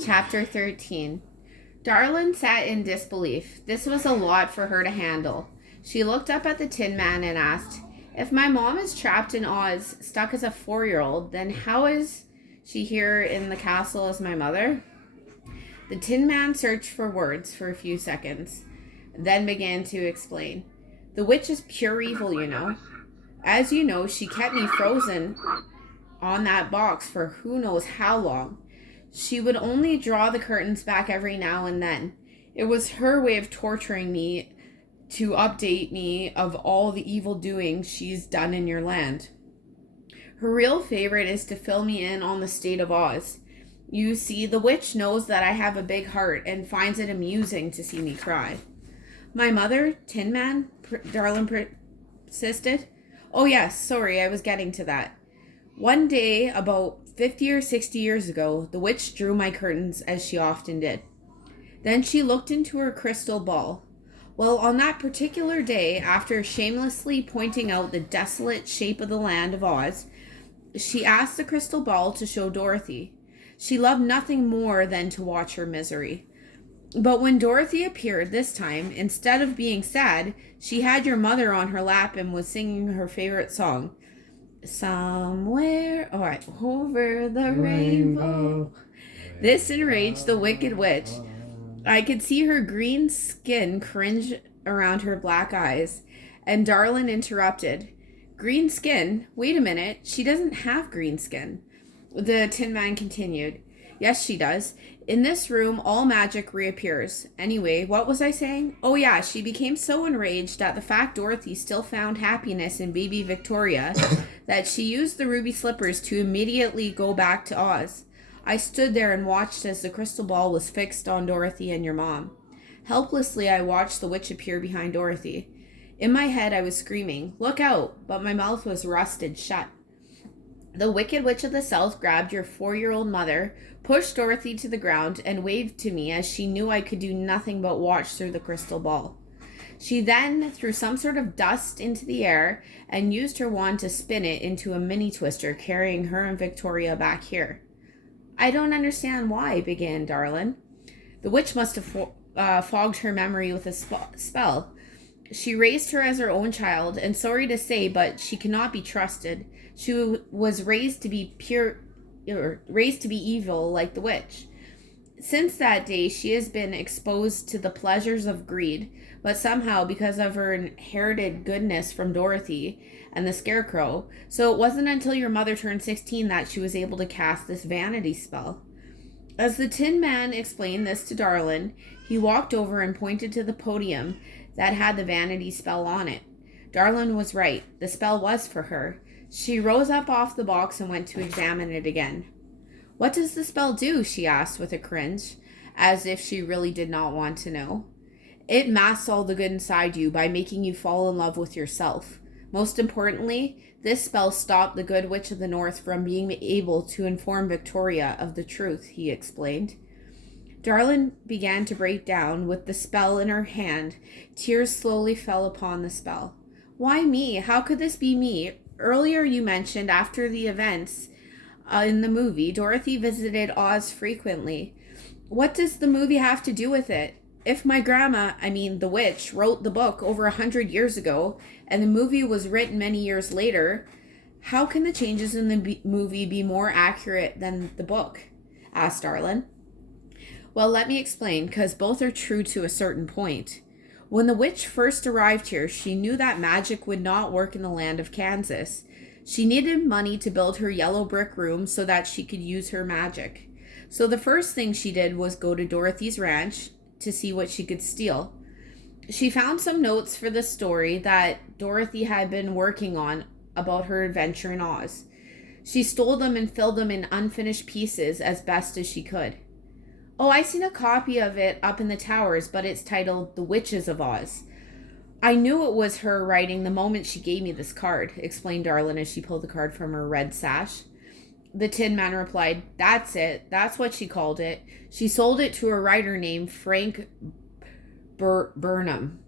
Chapter 13. Darlin sat in disbelief. This was a lot for her to handle. She looked up at the Tin Man and asked, "If my mom is trapped in Oz, stuck as a 4-year-old, then how is she here in the castle as my mother?" The Tin Man searched for words for a few seconds, then began to explain. "The witch is pure evil, you know. As you know, she kept me frozen on that box for who knows how long. She would only draw the curtains back every now and then. It was her way of torturing me to update me of all the evil doings she's done in your land. Her real favorite is to fill me in on the state of Oz. You see, the witch knows that I have a big heart and finds it amusing to see me cry." "My mother, Tin Man?" Darlin persisted. "Oh yes, sorry, I was getting to that. One day, about 50 or 60 years ago, the witch drew my curtains as she often did. Then she looked into her crystal ball. Well, on that particular day, after shamelessly pointing out the desolate shape of the land of Oz, she asked the crystal ball to show Dorothy. She loved nothing more than to watch her misery. But when Dorothy appeared this time, instead of being sad, she had your mother on her lap and was singing her favorite song. Somewhere, all right, over the rainbow. This enraged the wicked witch. I could see her green skin cringe around her black eyes, and Darlin interrupted. "Green skin? Wait a minute, she doesn't have green skin." The Tin Man continued. "Yes, she does. In this room, all magic reappears. Anyway, what was I saying? Oh yeah, she became so enraged at the fact Dorothy still found happiness in baby Victoria that she used the ruby slippers to immediately go back to Oz. I stood there and watched as the crystal ball was fixed on Dorothy and your mom. Helplessly, I watched the witch appear behind Dorothy. In my head, I was screaming, 'Look out!' but my mouth was rusted shut. The Wicked Witch of the South grabbed your 4-year-old mother, pushed Dorothy to the ground, and waved to me as she knew I could do nothing but watch through the crystal ball. She then threw some sort of dust into the air and used her wand to spin it into a mini twister, carrying her and Victoria back here." "I don't understand why," began Darlin. "The witch must have fogged her memory with a spell. She raised her as her own child, and sorry to say, but she cannot be trusted. She was raised to be evil like the witch. Since that day, she has been exposed to the pleasures of greed, but somehow, because of her inherited goodness from Dorothy and the Scarecrow, so it wasn't until your mother turned 16 that she was able to cast this vanity spell." As the Tin Man explained this to Darlin, he walked over and pointed to the podium that had the vanity spell on it. Darlin was right. The spell was for her. She rose up off the box and went to examine it again. "What does the spell do?" she asked with a cringe, as if she really did not want to know. "It masks all the good inside you by making you fall in love with yourself. Most importantly, this spell stopped the Good Witch of the North from being able to inform Victoria of the truth," he explained. Darlin began to break down with the spell in her hand. Tears slowly fell upon the spell. "Why me? How could this be me? Earlier you mentioned after the events in the movie, Dorothy visited Oz frequently. What does the movie have to do with it? If my grandma, the witch, wrote the book over 100 years ago, and the movie was written many years later, how can the changes in the movie be more accurate than the book?" asked Darlin. "Well, let me explain, because both are true to a certain point. When the witch first arrived here, she knew that magic would not work in the land of Kansas. She needed money to build her yellow brick room so that she could use her magic. So the first thing she did was go to Dorothy's ranch to see what she could steal. She found some notes for the story that Dorothy had been working on about her adventure in Oz. She stole them and filled them in unfinished pieces as best as she could. Oh, I seen a copy of it up in the towers, but it's titled The Witches of Oz. I knew it was her writing the moment she gave me this card," explained Darlin as she pulled the card from her red sash. The Tin Man replied, "That's it. That's what she called it. She sold it to a writer named Frank Burnham,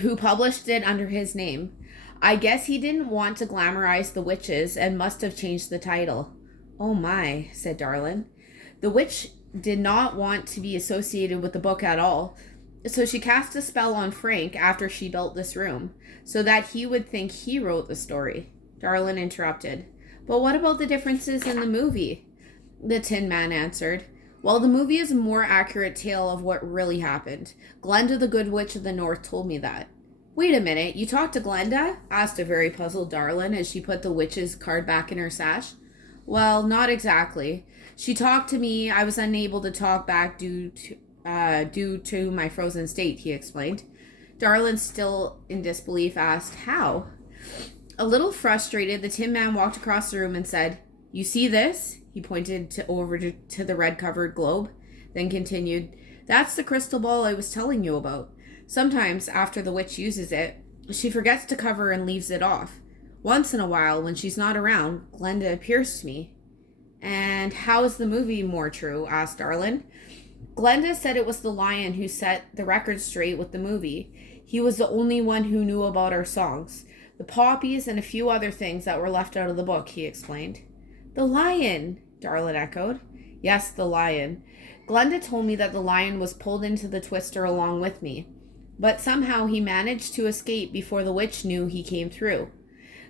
who published it under his name. I guess he didn't want to glamorize the witches and must have changed the title." "Oh my," said Darlin. The witch did not want to be associated with the book at all, so she cast a spell on Frank after she built this room, so that he would think he wrote the story. Darlin interrupted. But what about the differences in the movie? The Tin Man answered. Well, the movie is a more accurate tale of what really happened. Glenda the Good Witch of the North told me that. Wait a minute, you talked to Glenda? Asked a very puzzled Darlin as she put the witch's card back in her sash. Well, not exactly. She talked to me. I was unable to talk back due to my frozen state, he explained. Darlin, still in disbelief, asked, how? A little frustrated, the Tin Man walked across the room and said, you see this? He pointed over to the red-covered globe, then continued, that's the crystal ball I was telling you about. Sometimes, after the witch uses it, she forgets to cover and leaves it off. Once in a while, when she's not around, Glenda appears to me. And how is the movie more true? Asked Darlin. Glenda said it was the lion who set the record straight with the movie. He was the only one who knew about our songs, the poppies, and a few other things that were left out of the book, he explained. The lion, Darlin echoed. Yes, the lion. Glenda told me that the lion was pulled into the twister along with me, but somehow he managed to escape before the witch knew he came through.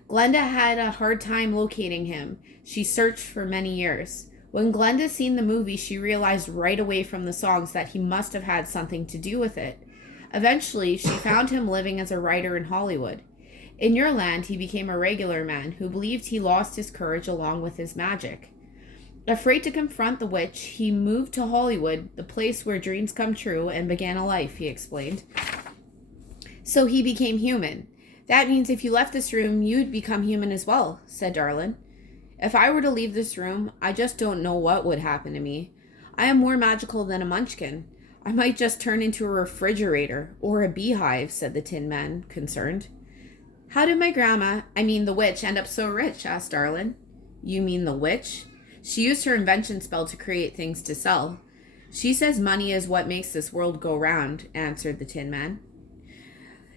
Glenda had a hard time locating him. She searched for many years. When Glenda seen the movie, she realized right away from the songs that he must have had something to do with it. Eventually, she found him living as a writer in Hollywood. In your land, he became a regular man who believed he lost his courage along with his magic. Afraid to confront the witch, he moved to Hollywood, the place where dreams come true, and began a life, he explained. So he became human. That means if you left this room, you'd become human as well, said Darlin. If I were to leave this room, I just don't know what would happen to me. I am more magical than a munchkin. I might just turn into a refrigerator or a beehive, said the Tin Man, concerned. How did my the witch, end up so rich? Asked Darlin. You mean the witch? She used her invention spell to create things to sell. She says money is what makes this world go round, answered the Tin Man.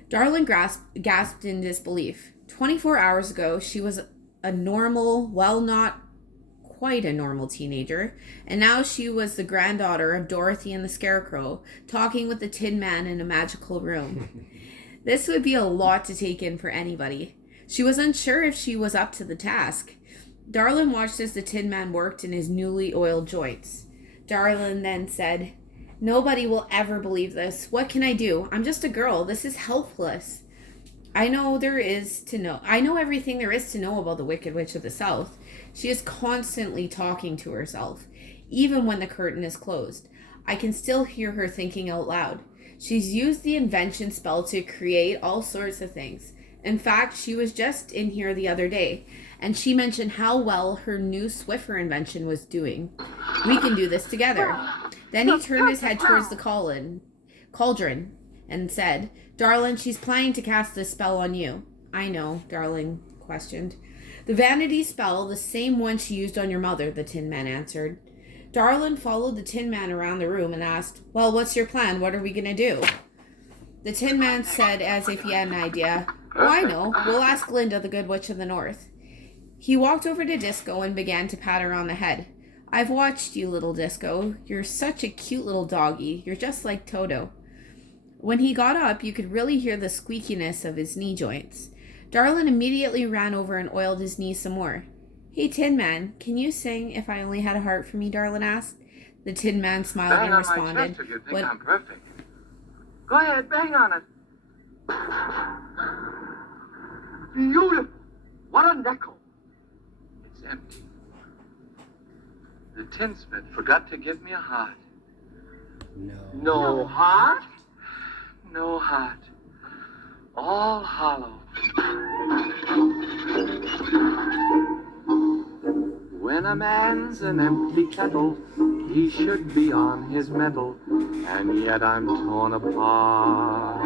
Darlin gasped in disbelief. 24 hours ago, she was a normal, well, not quite a normal teenager, and now she was the granddaughter of Dorothy and the Scarecrow, talking with the Tin Man in a magical room. This would be a lot to take in for anybody. She was unsure if she was up to the task. Darlin watched as the Tin Man worked in his newly oiled joints. Darlin then said, Nobody will ever believe this. What can I do? I'm just a girl. This is helpless. I know everything there is to know about the Wicked Witch of the South. She is constantly talking to herself, even when the curtain is closed. I can still hear her thinking out loud. She's used the invention spell to create all sorts of things. In fact, she was just in here the other day, and she mentioned how well her new Swiffer invention was doing. We can do this together. Then he turned his head towards the cauldron and said, Darlin, she's planning to cast this spell on you. I know, Darlin questioned. The vanity spell, the same one she used on your mother, the Tin Man answered. Darlin followed the Tin Man around the room and asked, Well, what's your plan? What are we going to do? The Tin Man said as if he had an idea, Oh, I know. We'll ask Glinda, the Good Witch of the North. He walked over to Disco and began to pat her on the head. I've watched you, little Disco. You're such a cute little doggy. You're just like Toto. When he got up, you could really hear the squeakiness of his knee joints. Darlin immediately ran over and oiled his knees some more. Hey, Tin Man, can you sing If I Only Had a Heart for Me, Darlin asked. The Tin Man smiled and responded. Bang on my chest if you think I'm perfect. Go ahead, bang on it. Beautiful. What a nickel. It's empty. The tinsmith forgot to give me a heart. No heart? No heart. All hollow. When a man's an empty kettle, he should be on his mettle, and yet I'm torn apart.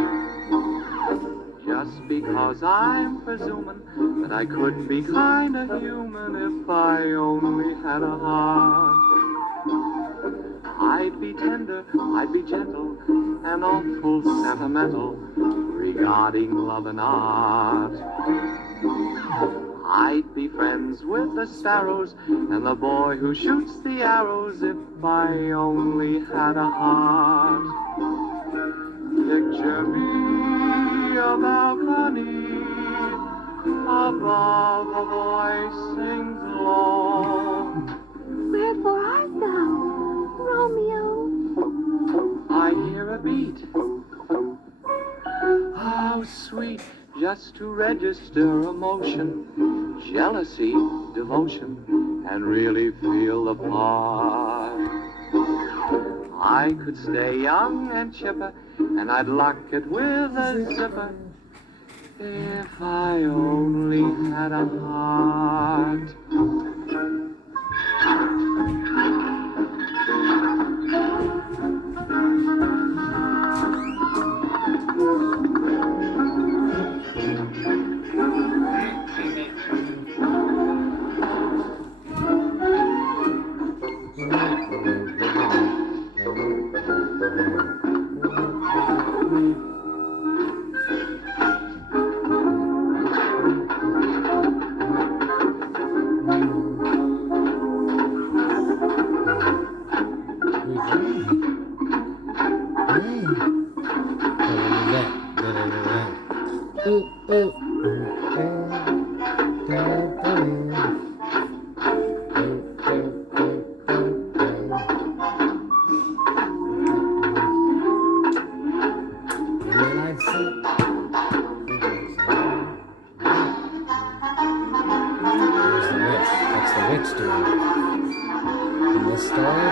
Just because I'm presuming that I could be kinda human if I only had a heart. I'd be tender, I'd be gentle, and awful sentimental regarding love and art. I'd be friends with the sparrows and the boy who shoots the arrows if I only had a heart. Picture me a balcony, above a voice sings low. Wherefore art thou, Romeo? I hear a beat. How sweet just to register emotion, jealousy, devotion, and really feel the part. I could stay young and chipper, and I'd lock it with a zipper if I only had a heart. Witch doing in this story.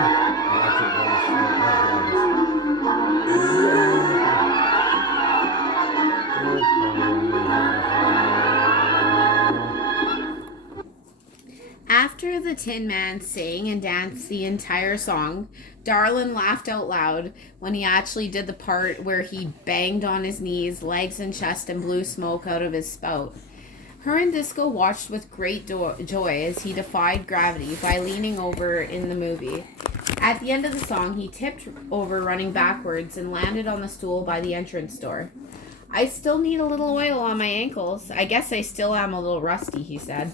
After the Tin Man sang and danced the entire song, Darlin laughed out loud when he actually did the part where he banged on his knees, legs, and chest and blew smoke out of his spout. Her and Disco watched with great joy as he defied gravity by leaning over in the movie. At the end of the song, he tipped over running backwards and landed on the stool by the entrance door. "I still need a little oil on my ankles. I guess I still am a little rusty," he said.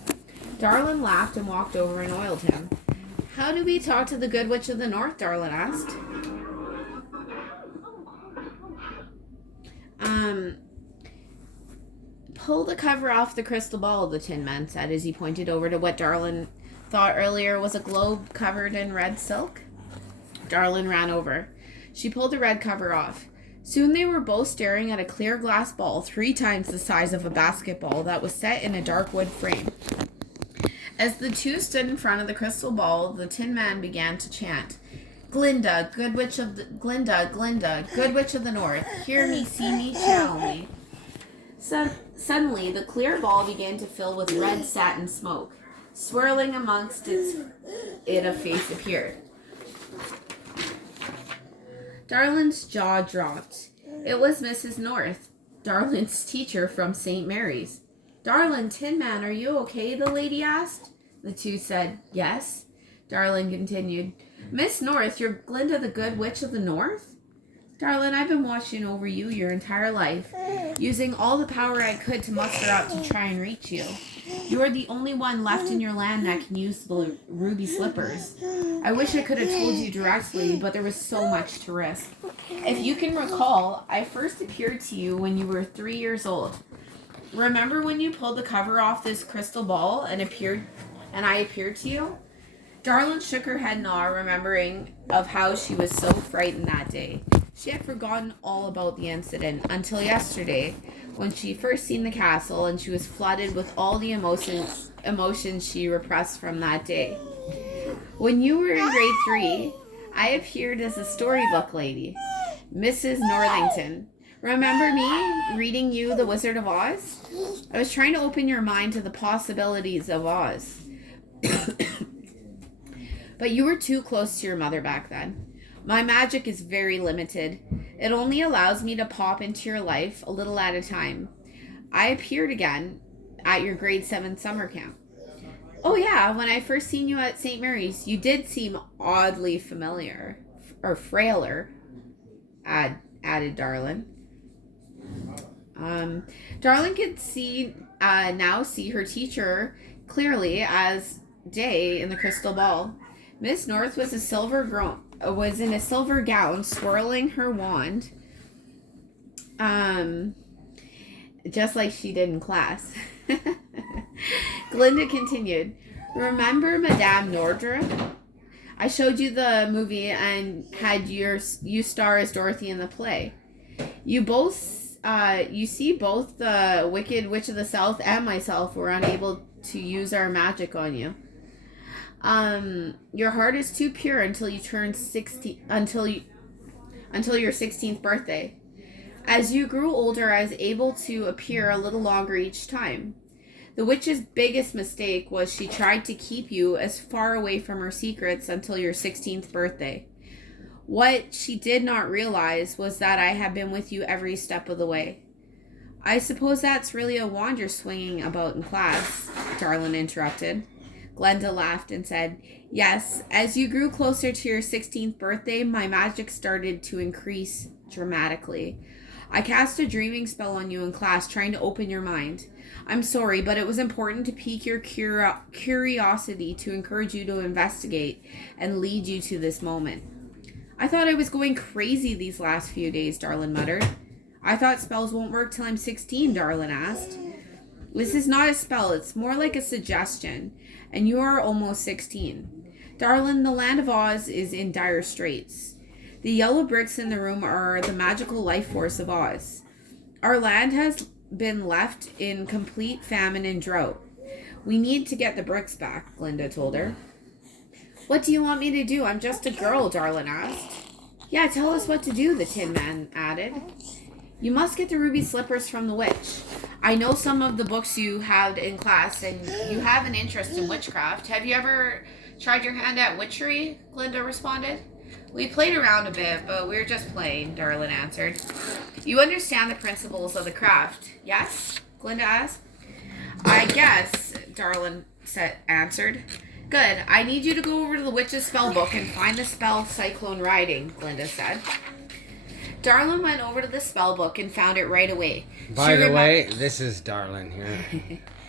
Darlin laughed and walked over and oiled him. "How do we talk to the Good Witch of the North?" Darlin asked. Pull the cover off the crystal ball," the Tin Man said as he pointed over to what Darlin thought earlier was a globe covered in red silk. Darlin ran over. She pulled the red cover off. Soon they were both staring at a clear glass ball 3 times the size of a basketball that was set in a dark wood frame. As the two stood in front of the crystal ball, the Tin Man began to chant, "Glinda, good witch of the Glinda, Glinda, good witch of the North, hear me, see me, channel me." Suddenly, the clear ball began to fill with red satin smoke. Swirling amongst it, a face appeared. Darlin's jaw dropped. It was Mrs. North, Darlin's teacher from St. Mary's. "Darlin, Tin Man, are you okay?" the lady asked. The two said, "Yes." Darlin continued, "Miss North, you're Glinda the Good Witch of the North?" "Darlin, I've been watching over you your entire life, using all the power I could to muster up to try and reach you. You're the only one left in your land that can use the ruby slippers. I wish I could have told you directly, but there was so much to risk. If you can recall, I first appeared to you when you were 3 years old. Remember when you pulled the cover off this crystal ball and I appeared to you?" Darlin shook her head in awe, remembering of how she was so frightened that day. She had forgotten all about the incident until yesterday, when she first seen the castle and she was flooded with all the emotions she repressed from that day. "When you were in grade 3, I appeared as a storybook lady, Mrs. Northington. Remember me reading you The Wizard of Oz? I was trying to open your mind to the possibilities of Oz. But you were too close to your mother back then. My magic is very limited. It only allows me to pop into your life a little at a time. I appeared again at your grade 7 summer camp. Oh yeah, when I first seen you at St. Mary's, you did seem oddly familiar, or frailer," added Darlin. Darlin could see now see her teacher clearly as day in the crystal ball. Miss North was in a silver gown, swirling her wand, just like she did in class. Glinda continued, "Remember Madame Nordra? I showed you the movie and had you star as Dorothy in the play. You see, both the Wicked Witch of the South and myself were unable to use our magic on you. Your heart is too pure until you turn 60, until your 16th birthday. As you grew older, I was able to appear a little longer each time. The witch's biggest mistake was she tried to keep you as far away from her secrets until your 16th birthday. What she did not realize was that I have been with you every step of the way." "I suppose that's really a wand you're swinging about in class," Darlin interrupted. Glenda laughed and said, "Yes, as you grew closer to your 16th birthday, my magic started to increase dramatically. I cast a dreaming spell on you in class, trying to open your mind. I'm sorry, but it was important to pique your curiosity, to encourage you to investigate and lead you to this moment." "I thought I was going crazy these last few days," Darlin muttered. "I thought spells won't work till I'm 16, Darlin asked. "This is not a spell, it's more like a suggestion, and you are almost 16. Darlin, the land of Oz is in dire straits. The yellow bricks in the room are the magical life force of Oz. Our land has been left in complete famine and drought. We need to get the bricks back," Glinda told her. "What do you want me to do? I'm just a girl," Darlin asked. "Yeah, tell us what to do," the Tin Man added. "You must get the ruby slippers from the witch. I know some of the books you had in class, and you have an interest in witchcraft. Have you ever tried your hand at witchery?" Glinda responded. "We played around a bit, but we were just playing," Darlin answered. "You understand the principles of the craft, yes?" Glinda asked. "I guess," Darlin answered. "Good. I need you to go over to the witch's spell book and find the spell Cyclone Riding," Glinda said. Darlin went over to the spell book and found it right away. By the way, this is Darlin here.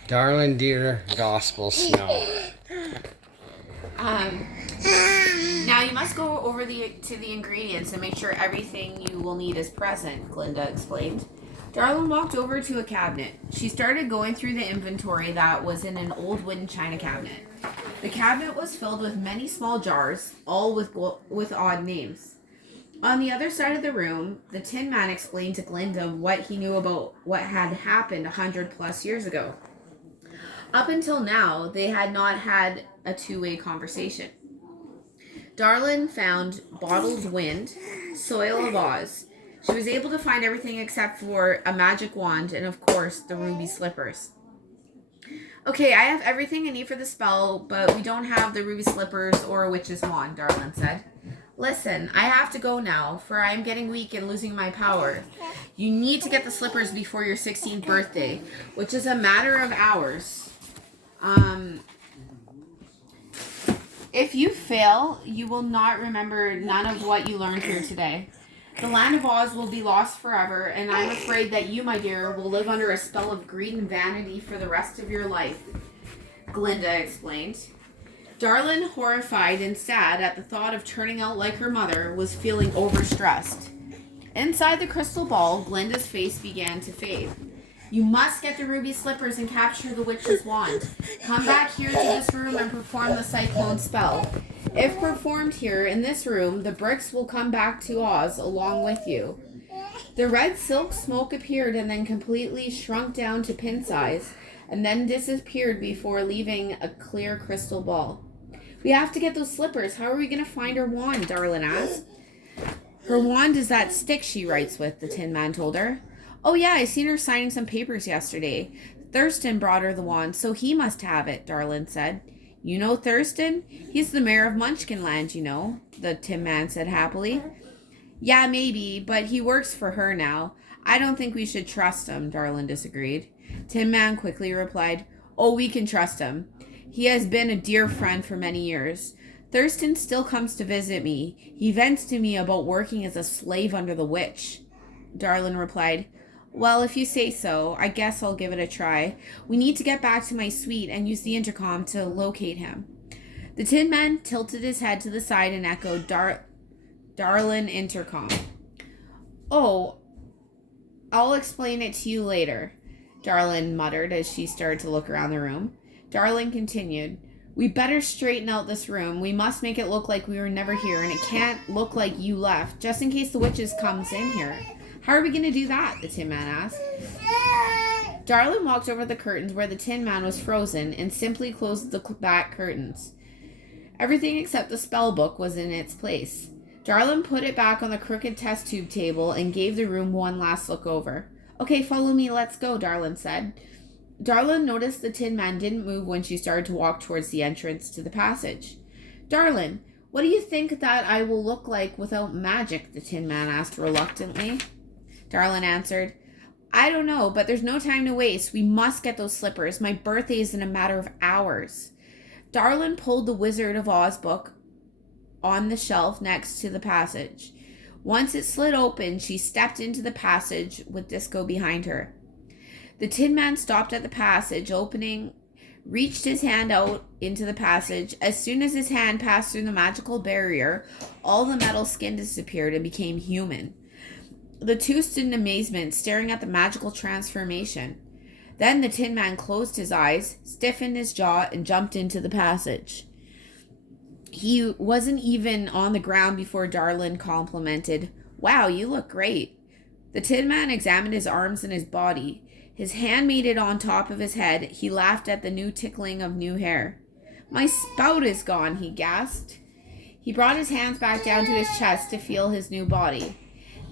Darlin Deer Gospel Snow. Now you must go over to the ingredients and make sure everything you will need is present, Glinda explained. Darlin walked over to a cabinet. She started going through the inventory that was in an old wooden china cabinet. The cabinet was filled with many small jars, all with odd names. On the other side of the room, the Tin Man explained to Glinda what he knew about what had happened 100+ years ago. Up until now, they had not had a two-way conversation. Darlin found bottled wind, soil of Oz. She was able to find everything except for a magic wand and, of course, the ruby slippers. "Okay, I have everything I need for the spell, but we don't have the ruby slippers or a witch's wand," Darlin said. "Listen, I have to go now, for I am getting weak and losing my power. You need to get the slippers before your 16th birthday, which is a matter of hours. If you fail, you will not remember none of what you learned here today. The land of Oz will be lost forever, and I'm afraid that you, my dear, will live under a spell of greed and vanity for the rest of your life," Glinda explained. Darlin, horrified and sad at the thought of turning out like her mother, was feeling overstressed. Inside the crystal ball, Glinda's face began to fade. "You must get the ruby slippers and capture the witch's wand. Come back here to this room and perform the cyclone spell. If performed here in this room, the bricks will come back to Oz along with you." The red silk smoke appeared and then completely shrunk down to pin size, and then disappeared before leaving a clear crystal ball. "We have to get those slippers. How are we going to find her wand?" Darlin asked. "Her wand is that stick she writes with," the Tin Man told her. "Oh yeah, I seen her signing some papers yesterday. Thurston brought her the wand, so he must have it," Darlin said. "You know Thurston? He's the mayor of Munchkinland, you know," the Tin Man said happily. "Yeah, maybe, but he works for her now. I don't think we should trust him," Darlin disagreed. Tin Man quickly replied, "Oh, we can trust him. He has been a dear friend for many years. Thurston still comes to visit me. He vents to me about working as a slave under the witch." Darlin replied, Well, if you say so, I guess I'll give it a try. We need to get back to my suite and use the intercom to locate him. The Tin Man tilted his head to the side and echoed, Darlin intercom. Oh, I'll explain it to you later, Darlin muttered as she started to look around the room. Darlin continued, we better straighten out this room. We must make it look like we were never here, and it can't look like you left, just in case the witches comes in here. How are we going to do that? The Tin Man asked. Darlin walked over the curtains where the Tin Man was frozen and simply closed the back curtains. Everything except the spell book was in its place. Darlin put it back on the crooked test tube table and gave the room one last look over. Okay, follow me, let's go, Darlin said. Darlin noticed the Tin Man didn't move when she started to walk towards the entrance to the passage. Darlin, what do you think that I will look like without magic? The Tin Man asked reluctantly. Darlin answered, I don't know, but there's no time to waste. We must get those slippers. My birthday is in a matter of hours. Darlin pulled the Wizard of Oz book on the shelf next to the passage. Once it slid open, she stepped into the passage with Disco behind her. The Tin Man stopped at the passage opening, reached his hand out into the passage. As soon as his hand passed through the magical barrier, all the metal skin disappeared and became human. The two stood in amazement, staring at the magical transformation. Then the Tin Man closed his eyes, stiffened his jaw, and jumped into the passage. He wasn't even on the ground before Darlin complimented, Wow, you look great. The Tin Man examined his arms and his body. His hand made it on top of his head. He laughed at the new tickling of new hair. My spout is gone, he gasped. He brought his hands back down to his chest to feel his new body.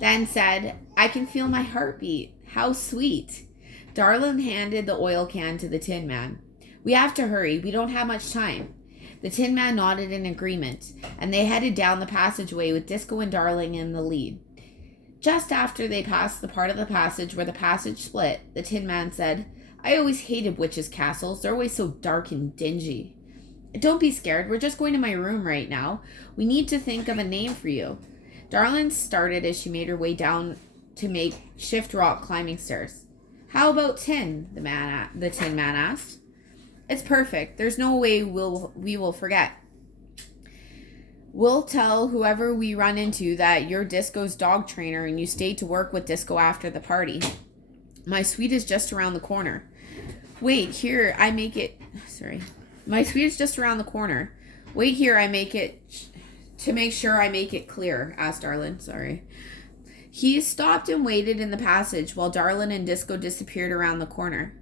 Then said, I can feel my heartbeat. How sweet. Darlin handed the oil can to the Tin Man. We have to hurry. We don't have much time. The Tin Man nodded in agreement, and they headed down the passageway with Disco and Darling in the lead. Just after they passed the part of the passage where the passage split, the Tin Man said, I always hated witches' castles. They're always so dark and dingy. Don't be scared. We're just going to my room right now. We need to think of a name for you. Darlin started as she made her way down to make shift rock climbing stairs. How about Tin? The Tin Man asked. It's perfect. There's no way we will forget. We'll tell whoever we run into that you're Disco's dog trainer and you stayed to work with Disco after the party. My suite is just around the corner. Wait, here, I make it... Sorry. My suite is just around the corner. Wait here, I make it... To make sure I make it clear, asked Darlin. Sorry. He stopped and waited in the passage while Darlin and Disco disappeared around the corner.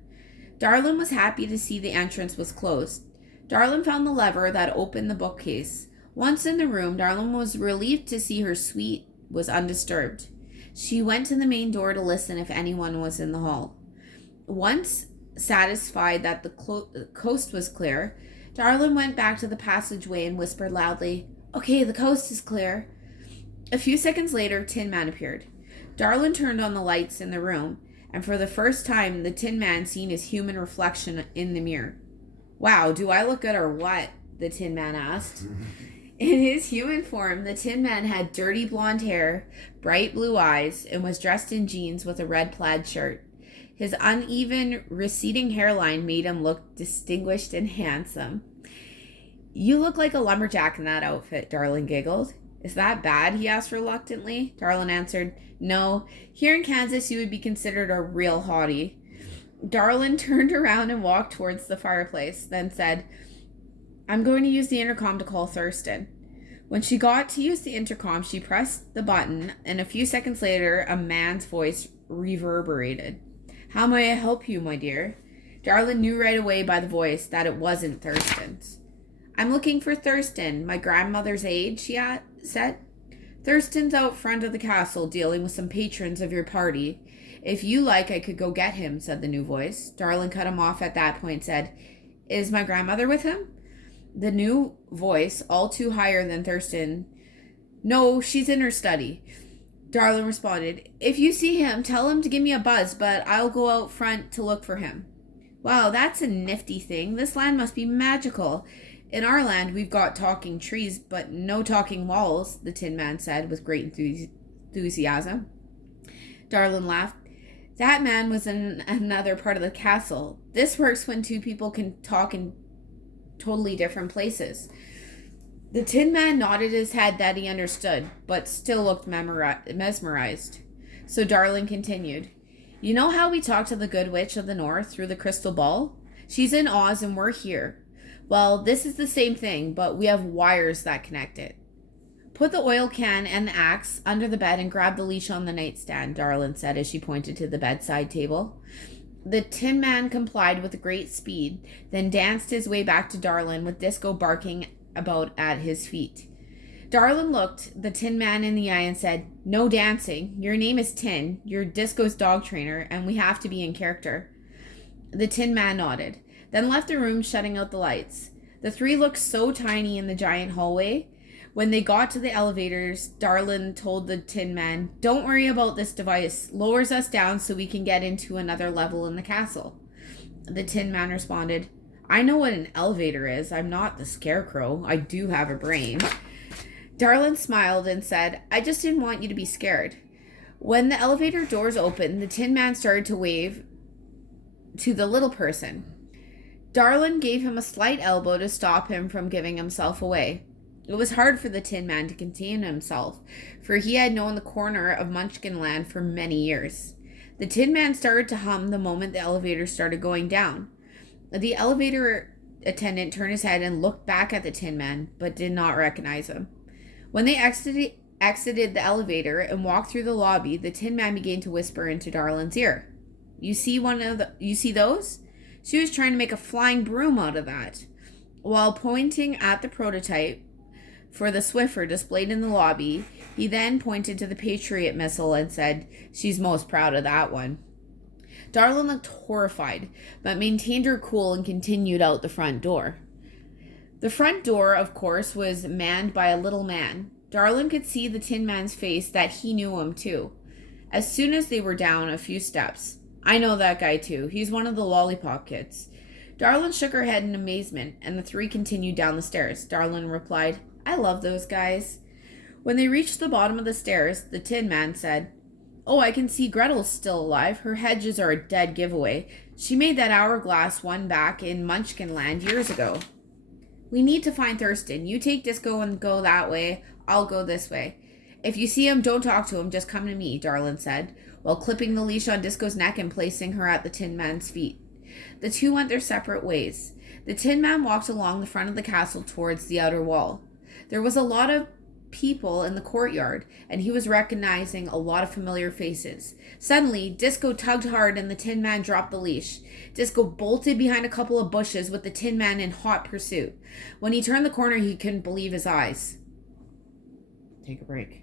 Darlin was happy to see the entrance was closed. Darlin found the lever that opened the bookcase. Once in the room, Darlin was relieved to see her suite was undisturbed. She went to the main door to listen if anyone was in the hall. Once satisfied that the coast was clear, Darlin went back to the passageway and whispered loudly, Okay, the coast is clear. A few seconds later, Tin Man appeared. Darlin turned on the lights in the room, and for the first time, the Tin Man seen his human reflection in the mirror. Wow, do I look good or what? The Tin Man asked. In his human form, the Tin Man had dirty blonde hair, bright blue eyes, and was dressed in jeans with a red plaid shirt. His uneven, receding hairline made him look distinguished and handsome. You look like a lumberjack in that outfit, Darlin giggled. Is that bad? He asked reluctantly. Darlin answered, No, here in Kansas you would be considered a real hottie. Darlin turned around and walked towards the fireplace, then said, I'm going to use the intercom to call Thurston. When she got to use the intercom, she pressed the button, and a few seconds later, a man's voice reverberated. How may I help you, my dear? Darlin knew right away by the voice that it wasn't Thurston's. I'm looking for Thurston, my grandmother's aide, she said. Thurston's out front of the castle dealing with some patrons of your party. If you like, I could go get him, said the new voice. Darlin cut him off at that point and said, Is my grandmother with him? The new voice, all too higher than Thurston. No, she's in her study. Darlin responded, If you see him, tell him to give me a buzz, but I'll go out front to look for him. Wow, that's a nifty thing. This land must be magical. In our land, we've got talking trees, but no talking walls, the Tin Man said with great enthusiasm. Darlin laughed. That man was in another part of the castle. This works when two people can talk in totally different places. The Tin Man nodded his head that he understood, but still looked mesmerized. So Darlin continued, "You know how we talked to the Good Witch of the North through the crystal ball? She's in Oz and we're here. Well, this is the same thing, but we have wires that connect it. Put the oil can and the axe under the bed and grab the leash on the nightstand," Darlin said as she pointed to the bedside table. The Tin Man complied with great speed, then danced his way back to Darlin with Disco barking about at his feet. Darlin looked the Tin Man in the eye and said, "No dancing. Your name is Tin. You're Disco's dog trainer, and we have to be in character." The Tin Man nodded, then left the room, shutting out the lights. The three looked so tiny in the giant hallway. When they got to the elevators, Darlin told the Tin Man, "Don't worry about this device. Lowers us down so we can get into another level in the castle." The Tin Man responded, "I know what an elevator is. I'm not the Scarecrow. I do have a brain." Darlin smiled and said, "I just didn't want you to be scared." When the elevator doors opened, the Tin Man started to wave to the little person. Darlin gave him a slight elbow to stop him from giving himself away. It was hard for the Tin Man to contain himself, for he had known the corner of Munchkinland for many years. The Tin Man started to hum the moment the elevator started going down. The elevator attendant turned his head and looked back at the Tin Man, but did not recognize him. When they exited the elevator and walked through the lobby, the Tin Man began to whisper into Darlin's ear. You see those? She was trying to make a flying broom out of that." While pointing at the prototype for the Swiffer displayed in the lobby, he then pointed to the Patriot missile and said, "She's most proud of that one." Darlin looked horrified, but maintained her cool and continued out the front door. The front door, of course, was manned by a little man. Darlin could see the Tin Man's face that he knew him too. As soon as they were down a few steps, "I know that guy too. He's one of the lollipop kids." Darlin shook her head in amazement, and the three continued down the stairs. Darlin replied, "I love those guys." When they reached the bottom of the stairs, the Tin Man said, "Oh, I can see Gretel's still alive. Her hedges are a dead giveaway. She made that hourglass one back in Munchkinland years ago." "We need to find Thurston. You take Disco and go that way. I'll go this way. If you see him, don't talk to him. Just come to me," Darlin said, while clipping the leash on Disco's neck and placing her at the Tin Man's feet. The two went their separate ways. The Tin Man walked along the front of the castle towards the outer wall. There was a lot of people in the courtyard, and he was recognizing a lot of familiar faces. Suddenly, Disco tugged hard and the Tin Man dropped the leash. Disco bolted behind a couple of bushes with the Tin Man in hot pursuit. When he turned the corner, he couldn't believe his eyes. Take a break.